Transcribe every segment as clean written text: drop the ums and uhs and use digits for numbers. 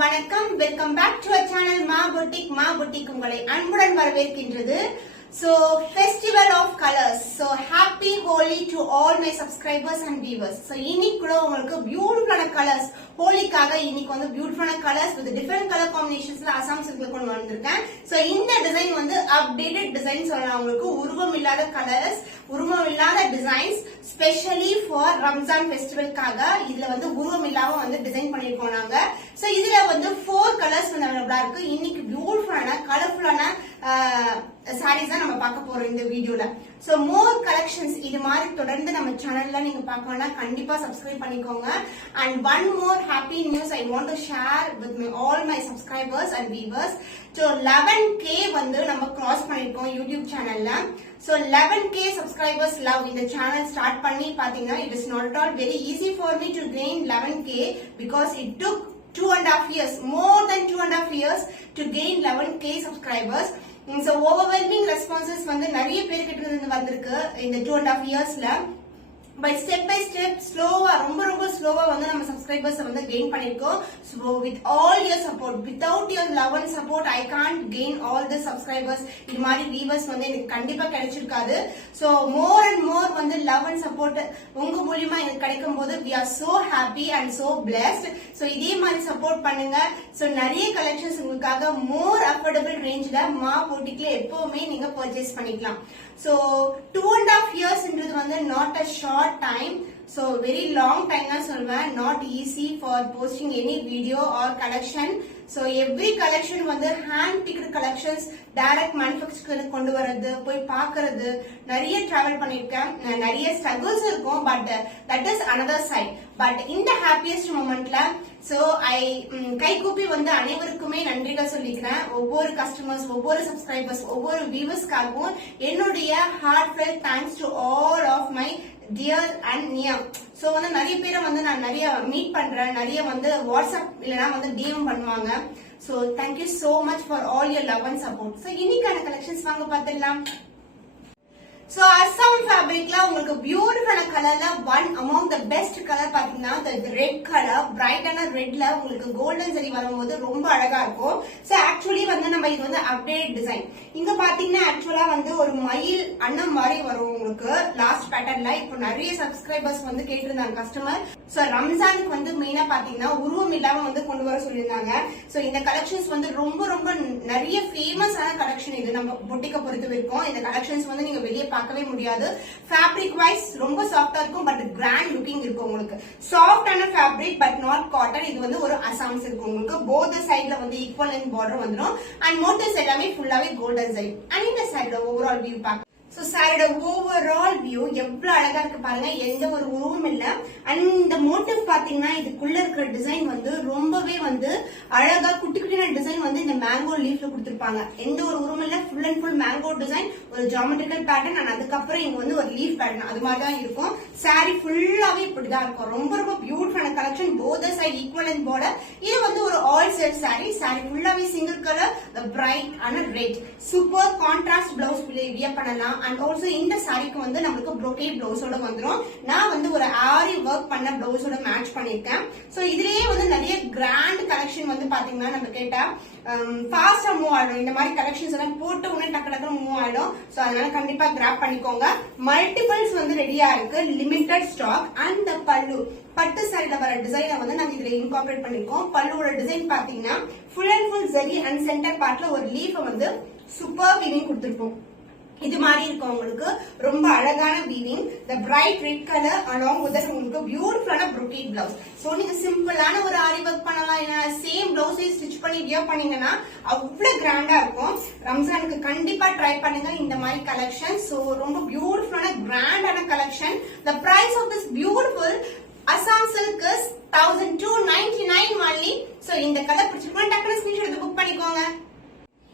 வணக்கம் welcome back to our channel Maa boutique உங்களை அன்புடன் வரவேற்கின்றது. So festival of colors, so happy Holi to all my subscribers and viewers. So இன்னைக்கு கூட உங்களுக்கு பியூட்டிஃபுல்லான கலர்ஸ் ஹோலிக்காக இன்னைக்கு வந்து பியூட்டிஃபுல்லான கலர்ஸ் வித் டிஃபரண்ட் கலர் காம்பினேஷன்ஸ்ல அசாம் சில்க்ல கொண்டு வந்திருக்கேன். சோ இந்த டிசைன் வந்து அப்டேட்டட் டிசைன் சொல்லலாம். உங்களுக்கு உருவம் இல்லாத கலர்ஸ், உருவம் இல்லாத டிசைன்ஸ் ஸ்பெஷலி ஃபார் ரம்ஜான் ஃபெஸ்டிவல்காக இதுல வந்து உருவம் இல்லாம வந்து டிசைன் பண்ணிருக்கோம் நாங்க. சோ இதுல வந்து 4 கலர்ஸ் வந்து அவைலபிளா இருக்கு. இன்னைக்கு பியூட்டிஃபுல்லான கலர்ஃபுல்லான சாரீஸ் தான் நம்ம பார்க்க போறோம் இந்த வீடியோல. சோ மோர் கலெக்ஷன்ஸ் இது மாதிரி தொடர்ந்து நம்ம சேனல்ல நீங்க பார்க்கணும்னா கண்டிப்பா சப்ஸ்கிரைப் பண்ணிக்கோங்க. And one more happy news I want to share with all my subscribers and viewers. So 11K வந்து நம்ம கிராஸ் பண்ணிருக்கோம் யூடியூப் சேனல்ல. சோ 11K subscribers love இந்த சேனல் ஸ்டார்ட் பண்ணி பாத்தீங்கன்னா it is not at all very easy for me to gain 11K because it took 2.5 years, more than 2.5 years to gain 11K subscribers. So overwhelming responses வந்து நிறைய பேர் கிட்ட இருந்து வந்திருக்கு இந்த 2.5 yearsல. பை ஸ்டெப் ஸ்லோவா ரொம்ப ஸ்லோவா வந்து நம்ம சப்ஸ்கிரைபர்ஸ் வந்து கெயின் பண்ணிருக்கோம். So with all your support, without your love and support I can't gain all the subscribers. இது மாதிரி viewers வந்து எனக்கு கண்டிப்பா கிடைச்சிருக்காது. So more and more வந்து love and support உங்க மூலமா எனக்கு கிடைக்கும் போது we are so happy and so blessed. So இதே மாதிரி சப்போர்ட் பண்ணுங்க. So நிறைய கலெக்ஷன்ஸ் உங்களுக்காக more affordable rangeல மா போட்டிக்ல எப்பவுமே நீங்க பர்ச்சேஸ் பண்ணிக்கலாம். So 2.5 years ன்றது வந்து not a short time, so very long time தான் சொல்வேன். not easy for posting any video or collection. so every collection வந்து hand picked collections, direct manufacturer கொண்டு வரது, போய் பார்க்கிறது, நிறைய travel பண்ணிருக்கேன், நிறைய struggles இருக்கும். but that is another side. but in the happiest momentல so I கை கூப்பி வந்து அனைவருக்குமே நன்றிகள் சொல்லிக்கிறேன். ஒவ்வொரு கஸ்டமர்ஸ், ஒவ்வொரு சப்ஸ்கிரைபர்ஸ், ஒவ்வொரு வியூவர்ஸ்க்காகவும் என்னுடைய heartfelt thanks to all of my dear and near. So வந்து நிறைய பேரை வந்து நான் நிறைய மீட் பண்றேன், நிறைய வந்து வாட்ஸ்அப் இல்லனா வந்து டிஎம் பண்ணுவாங்க. So thank you so much for all your love and support. So இன்னைக்கான கலெக்ஷன்ஸ் வாங்க பார்த்திடலாம். சோ அசாம் ஃபேப்ரிக்ல உங்களுக்கு பியூட்டிஃபுல்லான கலர்ல one among the best colour பாத்தீங்கன்னா ரெட் கலர், பிரைட்டான ரெட்ல உங்களுக்கு கோல்டன் ஜரி வரும்போது ரொம்ப அழகா இருக்கும். சோ ஆக்சுவலி வந்து நம்ம இது வந்து அப்டேட் டிசைன். இங்க பாத்தீங்கன்னா ஆக்சுவலா வந்து ஒரு மயில் அண்ணன் மாதிரி வரும் உங்களுக்கு லாஸ்ட் பேட்டர்ன்ல. இப்போ நிறைய சப்ஸ்கிரைபர்ஸ் வந்து கேட்டிருந்தாங்க கஸ்டமர். சோ ரம்ஜானுக்கு வந்து மெயினா பாத்தீங்கன்னா உருவம் இல்லாம வந்து கொண்டு வர சொல்லியிருந்தாங்க. சோ இந்த கலெக்ஷன்ஸ் வந்து ரொம்ப நிறைய ஃபேமஸான கலெக்ஷன். இது நம்ம பொட்டிக்க பொறுத்து வரைக்கும் இந்த கலெக்ஷன்ஸ் வந்து நீங்க வெளியே பார்க்கவே முடியாது. ஃபேப்ரிக் வைஸ் ரொம்ப சாஃப்டா இருக்கும், பட் கிராண்ட் லுக்கிங் இருக்கும். உங்களுக்கு சாஃப்டான ஃபேப்ரிக் பட் நாட் காட்டன். இது வந்து ஒரு அசாம் சில்க். உங்களுக்கு போத் சைடுல வந்து ஈக்குவல் லென்த் பார்டர் வந்துடும். அண்ட் மோட்டிவ்ஸ் எல்லாமே ஃபுல்லாவே கோல்டன் சைட். அண்ட் இந்த சைடோட ஓவரால் வியூ பார்க்க. சோ சாரியோட ஓவரால் வியூ எவ்வளவு அழகா இருக்கு பாருங்க. எந்த ஒரு உருவம் இல்ல. அண்ட் இந்த மோட்டிவ் பாத்தீங்கன்னா இதுக்குள்ள இருக்கிற டிசைன் வந்து ரொம்பவே வந்து அழகா குட்டி குட்டியான டிசைன் வந்து இந்த மேங்கோ லீஃப்ல கொடுத்திருப்பாங்க. எந்த ஒரு உருவம் இல்ல, full and full mango design, ஒரு ஜியோமெட்ரிக்கல் பேட்டர்ன். அண்ட் அதுக்கப்புறம் இங்க வந்து ஒரு லீஃப் பேட்டர்ன் அது மாதிரி தான் இருக்கும். சாரி ஃபுல்லாவே இப்படிதான் இருக்கும். ரொம்ப பியூட்டிஃபுல்லான collection. Both side equal and border. இது வந்து ஒரு ஆல் செட் சாரி. சாரி ஃபுல்லாவே single colour, bright and red. Super contrast blouse wear பண்ணலாம். அண்ட் ஆல்சோ இந்த சாரிக்கு வந்து நமக்கு brocade பிளவுஸோட வந்துரும். நான் வந்து ஒரு ஆரி ஒர்க் பண்ண பிளவுஸோட மேட்ச் பண்ணிருக்கேன். சோ இதுலயே வந்து நிறைய கிராண்ட் கலெக்ஷன் வந்து பாத்தீங்கன்னா நம்ம கேட்டா ஃபாஸ்டா மூவ் ஆயிடும். இந்த மாதிரி கலெக்ஷன்ஸ் எல்லாம் போட்டு உடனே டக்கு மூவ் ஆயிடும். சோ அதனால கண்டிப்பா கிராப் பண்ணிக்கோங்க. மல்டிபிள்ஸ் வந்து ரெடியா இருக்கு, லிமிடெட் ஸ்டாக். அண்ட் பல்லு பட்டு சாரில வர டிசைனை வந்து நாங்க இதுல இன்கார்பரேட் பண்ணிருக்கோம். பல்லுவோட டிசைன் பாத்தீங்கன்னா full and full zari and centre பார்ட்ல ஒரு லீஃப் வந்து சூப்பர் வீவிங் கொடுத்திருப்போம். இது மாதிரி இருக்கும். உங்களுக்கு ரொம்ப அழகான weaving. the bright red color along with that உங்களுக்கு பியூட்டிஃபுல்லான brocade blouse. சோ நீங்க சிம்பிளான ஒரு ஆரி ஒர்க் பண்ணலாம், இல்ல சேம் பிளவுஸை ஸ்டிச் பண்ணி வியர் பண்ணீங்கன்னா அவ்வளவு கிராண்டா இருக்கும். ரம்ஜானுக்கு கண்டிப்பா ட்ரை பண்ணுங்க இந்த மாதிரி கலெக்ஷன். சோ ரொம்ப பியூட்டிஃபுல்லான கிராண்டான collection. the price of this beautiful Assam silk is 1299 only. So இந்த கலர் பிடிச்சிருக்கா டக்குனு ஸ்கிரீன்ஷாட் எடுத்து புக் பண்ணிக்கோங்க.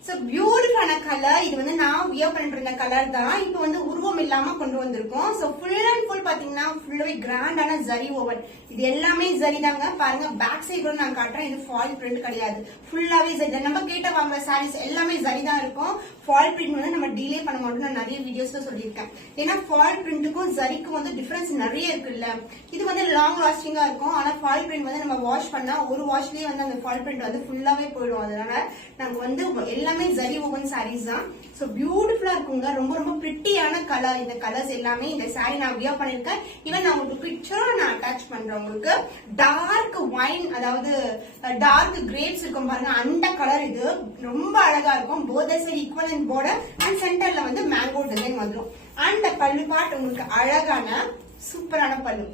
சோ பியூட்டிஃபுல்லான கலர். இது வந்து நான் வியர் பண்ணிட்டு இருந்த கலர் தான். இப்போ வந்து உருவம் உருவம் இல்லாம கொண்டு வந்திருக்கோம். சோ ஃபுல் அண்ட் ஃபுல் பாத்தீங்கன்னா ஃபுல்லாவே கிராண்டான ஜரி ஓவன். இது எல்லாமே ஜரி தாங்க. பாருங்க பேக் சைடு கூட நான் காட்டுறேன். இது ஃபாயில் பிரிண்ட் கிடையாது, ஃபுல்லாவே ஜரி. நம்ம கேட்ட வாங்குற சாரீஸ் எல்லாமே ஜரி தான் இருக்கும். ஃபாயில் பிரிண்ட் வந்து நம்ம டிலே பண்ண மாட்டோம். நான் நிறைய வீடியோஸ்ல சொல்லியிருக்கேன். ஏன்னா ஃபாயில் பிரிண்ட்டுக்கும் ஜரிக்கும் வந்து டிஃபரன்ஸ் நிறைய இருக்குல்ல. இது வந்து லாங் லாஸ்டிங்கா இருக்கும். ஆனா ஃபாயில் பிரிண்ட் வந்து நம்ம வாஷ் பண்ணா ஒரு வாஷ்லயே வந்து அந்த ஃபாயில் பிரிண்ட் வந்து ஃபுல்லாவே போயிடும். அதனால நாங்க வந்து எல்லாமே ஜரி ஓவன் சாரீஸ் தான். சோ பியூட்டிஃபுல்லா இருக்குங்க. ரொம்ப ரொம்ப பிரிட்டியான கலர். இந்த கலர்ஸ் எல்லாமே இந்த சாரி நான் வியர் பண்ணிருக்கேன். ஈவன் நான் உங்களுக்கு பிக்சர் நான் அட்டாச் பண்றேன். உங்களுக்கு டார்க் வைன், அதாவது டார்க் கிரேப்ஸ் இருக்கும் பாருங்க, அந்த கலர். இது ரொம்ப அழகா இருக்கும். Both side equivalent border and சென்டர்ல வந்து மேங்கோ டிசைன் வந்துடும். அந்த பல்லு பார்ட் உங்களுக்கு அழகான சூப்பரான பல்லு.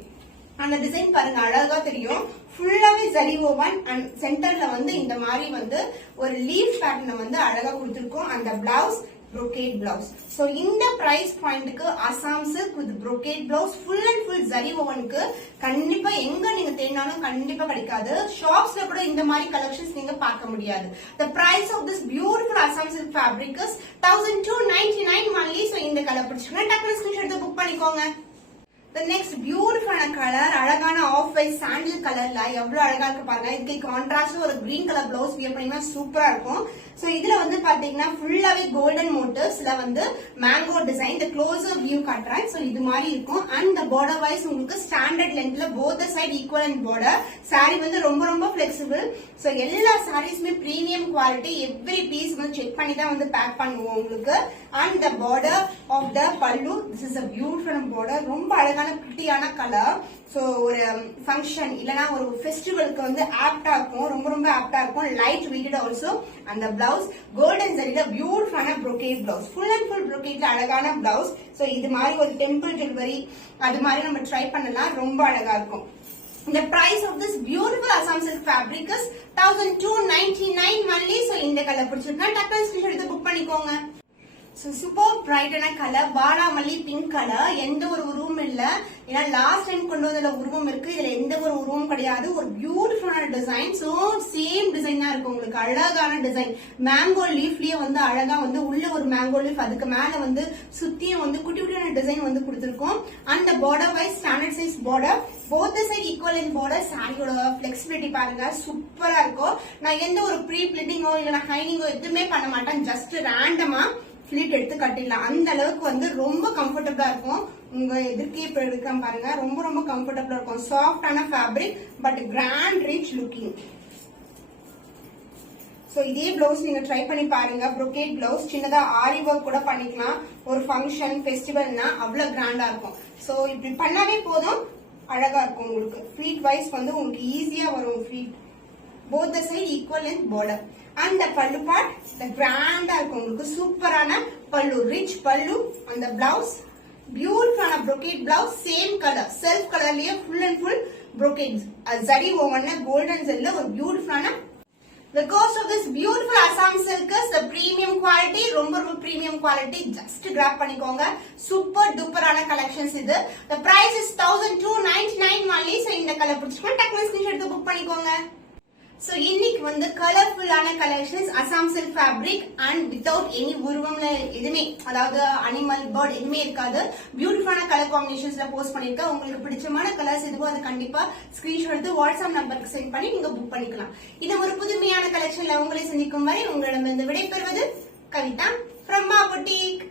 அந்த டிசைன் பாருங்க அழகா தெரியும். ஃபுல்லாவே ஜரி ஓவன் அண்ட் சென்டர்ல வந்து இந்த மாதிரி வந்து ஒரு லீஃப் பேட்டர்ன் வந்து அழகா கொடுத்திருக்கோம். அந்த பிளவுஸ் brocade blouse. So இந்த price point க்கு Assam silk with brocade blouse full and full zari ஓவனுக்கு கண்டிப்பா எங்க நீங்க தேடினாலும் கண்டிப்பா கிடைக்காது. ஷாப்ஸ்ல கூட இந்த மாதிரி கலெக்ஷன்ஸ் நீங்க பார்க்க முடியாது. The price of this beautiful Assam silk fabric is 1299 only. So இந்த கலர் பிடிச்சிருந்தா டக்குனு ஸ்கிரீன்ஷாட் எடுத்து புக் பண்ணிக்கோங்க. The next beautiful color, அழகான ஆஃப் ஒயிட் சாண்டில் கலர்ல எவ்வளவு அழகா இருக்கு பாருங்க. இதுக்கு கான்ட்ராஸ்ட் ஒரு கிரீன் கலர் பிளவுஸ் வியர் பண்ணீங்கன்னா சூப்பரா இருக்கும். சோ இதுல வந்து பாத்தீங்கன்னா ஃபுல்லாவே கோல்டன் மோட்டிவ்ஸ்ல வந்து மேங்கோ டிசைன். இந்த க்ளோசர் வியூ காட்டுறேன். சோ இது மாதிரி இருக்கும். அண்ட் இந்த பார்டர் வைஸ் உங்களுக்கு ஸ்டாண்டர்ட் லென்த்ல both side equivalent border. Sari வந்து ரொம்ப ரொம்ப பிளெக்சிபிள். சோ எல்லா சாரீஸ்மே பிரீமியம் குவாலிட்டி. எவ்ரி பீஸ் வந்து செக் பண்ணி தான் வந்து பேக் பண்ணுவோம் உங்களுக்கு. And the border of the pallu, this is a beautiful border. ரொம்ப அழகான பிரிட்டியான கலர். சோ ஒரு ஃபங்க்ஷன் இல்லனா ஒரு ஃபெஸ்டிவலுக்கு வந்து ஆப்டா இருக்கும். ரொம்ப ரொம்ப ஆப்டா இருக்கும். Light weighted also. அந்த பிளவுஸ் கோல்டன் ஜரில பியூட்டிஃபுல்லான brocade blouse. Full and full brocade அழகான பிளவுஸ். சோ இது மாதிரி ஒரு டெம்பிள் ஜுவல்லரி அது மாதிரி நம்ம ட்ரை பண்ணலாம். ரொம்ப அழகா இருக்கும். The price of this beautiful Assam silk fabric is 1299 only. So இந்த கலர் பிடிச்சிருக்கா டக்குனு ஸ்கிரீன்ஷாட் எடுத்து புக் பண்ணிக்கோங்க. So super brightaன கலர், வாடாமல்லி பிங்க் கலர். எந்த ஒரு உருவம் இல்ல. ஏன்னா லாஸ்ட் டைம் கொண்டு வந்ததுல உருவம் இருக்கு. இதுல எந்த ஒரு உருவம் கிடையாது. ஒரு பியூட்டிஃபுல்லான டிசைன். சோ சேம் டிசைன் தான் இருக்கு உங்களுக்கு. அழகான டிசைன். மேங்கோ லீஃப்லயே வந்து அழகா வந்து உள்ள ஒரு மேங்கோ லீஃப், அதுக்கு மேல வந்து சுத்தியும் வந்து குட்டி குட்டியான டிசைன் வந்து கொடுத்திருக்கோம். அந்த border wise standard size border. Both side equal in border. சாரியோட பிளெக்சிபிலிட்டி பாருங்க சூப்பரா இருக்கும். நான் எந்த ஒரு ப்ரீ பிளிட்டிங்கோ இல்ல ஹைனிங்கோ எதுவுமே பண்ண மாட்டேன். ஜஸ்ட் ரேண்டமா ஃபிளிட் எடுத்து கட்டிடலாம். அந்த அளவுக்கு வந்து ரொம்ப கம்ஃபர்டபுளா இருக்கும். உங்க எதிர்க்கே இப்ப எடுக்க பாருங்க. ரொம்ப ரொம்ப கம்ஃபர்டபுளா இருக்கும். சாஃப்டான fabric but grand rich looking. So இதே பிளவுஸ் நீங்க ட்ரை பண்ணி பாருங்க. brocade பிளவுஸ் சின்னதா ஆரி ஒர்க் கூட பண்ணிக்கலாம். ஒரு ஃபங்க்ஷன் ஃபெஸ்டிவல்னா அவ்வளவு கிராண்டா இருக்கும். சோ இப்படி பண்ணாவே போதும், அழகா இருக்கும் உங்களுக்கு. ஃபிளீட் வைஸ் வந்து உங்களுக்கு ஈஸியா வரும். Fleet both the side equal in border. And the pallu part, the grand இருக்கும் உங்களுக்கு. சூப்பரான பல்லு, ரிச் பல்லு. அந்த பிளவுஸ் பியூட்டிஃபுல்லான brocade blouse. Same colour, self கலர்லயே full and full brocade. Zari ஓவன்ல கோல்டன் ஜெல்ல ஒரு பியூட்டிஃபுல்லான. The cost of this beautiful Assam silk is the premium quality. ரொம்ப ரொம்ப premium quality. Just grab பண்ணிக்கோங்க. சூப்பர் டூப்பரான கலெக்ஷன்ஸ் இது. The price is 1299 only. So இந்த கலர் பிடிச்சிருக்கா டக்குனு ஸ்கிரீன்ஷாட் எடுத்து புக் பண்ணிக்கோங்க. So இன்னைக்கு வந்து கலர்ஃபுல்லான collections Assam silk fabric and without any உருவம்ல எதுவுமே, அதாவது அனிமல் பேர்ட் எதுவுமே இருக்காது. பியூட்டிஃபுல்லான கலர் காம்பினேஷன்ஸ்ல போஸ்ட் பண்ணிருக்கேன். உங்களுக்கு பிடிச்சமான கலர்ஸ் எதுவோ அது கண்டிப்பா ஸ்கிரீன்ஷாட் எடுத்து வாட்ஸ்அப் நம்பருக்கு சென்ட் பண்ணி நீங்க புக் பண்ணிக்கலாம். இது ஒரு புதுமையான கலெக்ஷன்ல உங்களை சந்திக்கும் வரை உங்களிடமிருந்து விடைபெறுவது கவிதா from Ma Boutique.